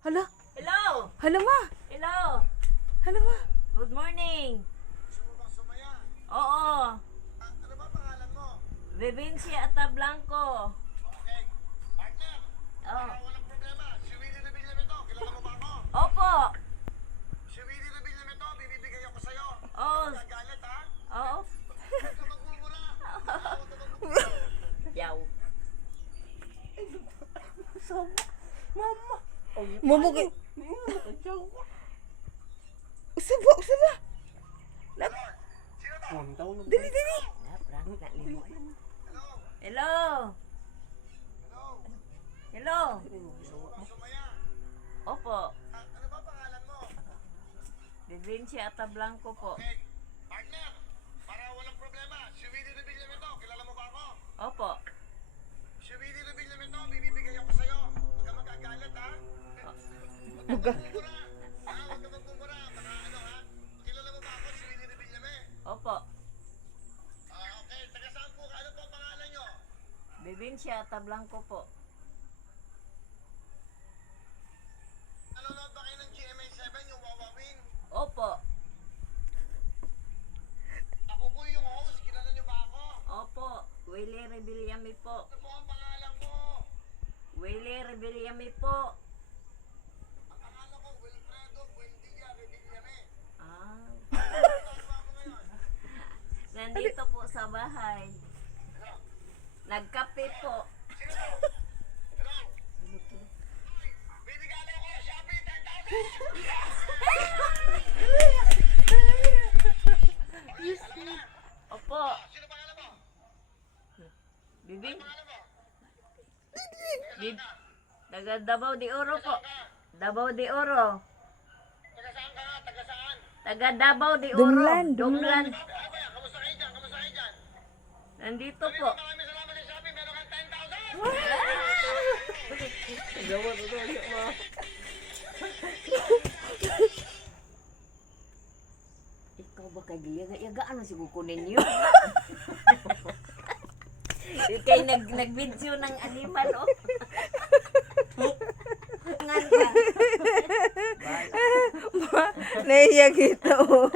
Hala. Hello! Hala ma. Hello! Hala ma. Good morning! Oo. Ano ba pangalan mo? Vivencia Atablanco. Okay. Partner, Oh. walang problema. Si Willie Revilla to. Kilala mo ba ako? Opo. Si Willie Revilla to, bibibigay ako sa'yo. Oo. Gagalit ha? Oo. Huwag ka magmumura. Huwag ka magmumura. Yaw. Mama. Mabuki. Usaba, usaba. Sino to? Dali, dali. Prank na limo. Hello? Hello. Hello? Hello. Sumaya. Opo. Ano ba pangalan mo? Vivencia Atablanco po. Okay. Partner, para walang problema. Si Willie Revilla to. Kilala mo ba ako? Opo. Si Willie Revilla to, bibibigay ako sa'yo. Huwag ka magagalit ha? Huwag ka magmumura. Huwag ka magmumura. Baka ano ha? Kilala mo ba ako si Willie Revilla? Opo. Okay, taga saan po? Ano po ang pangalan nyo? Vivencia Atablanco po. Nanonood ba kayo ng GMA7, yung Wawawin? Opo. Ako po yung host, kilala nyo ba ako? Opo. Willie Rebillame po. Ano po ang pangalan ko? Willie Rebillame po. Ang pangalan ko, Wilfredo Buendia Revillame. Ah. Ginagawa mo ngayon? Nandito po sa bahay. Ano? Nagkape po. Sino to? Hello? Ay, binigala ko, Shopee, 10,000! Opo. Sino pangalan mo? Bibing. Pangalan mo? Bib. Taga Davao de Oro po. Davao de Oro. Taga saan ka nga? Taga saan? Taga Davao de Oro. Dumlan, Dumlan. Ano ba yan? Kamusta kayo dyan? Kamusta kayo dyan? Nandito Sabi po. mo, maraming salamat sa Shopee, meron kang 10,000! Gawa to siya ma. Ikaw ba kay giyaga-yaga ano si kukunin niyo? Kay nag-video ng animal oh. Ngan ka. Naiya kita oh.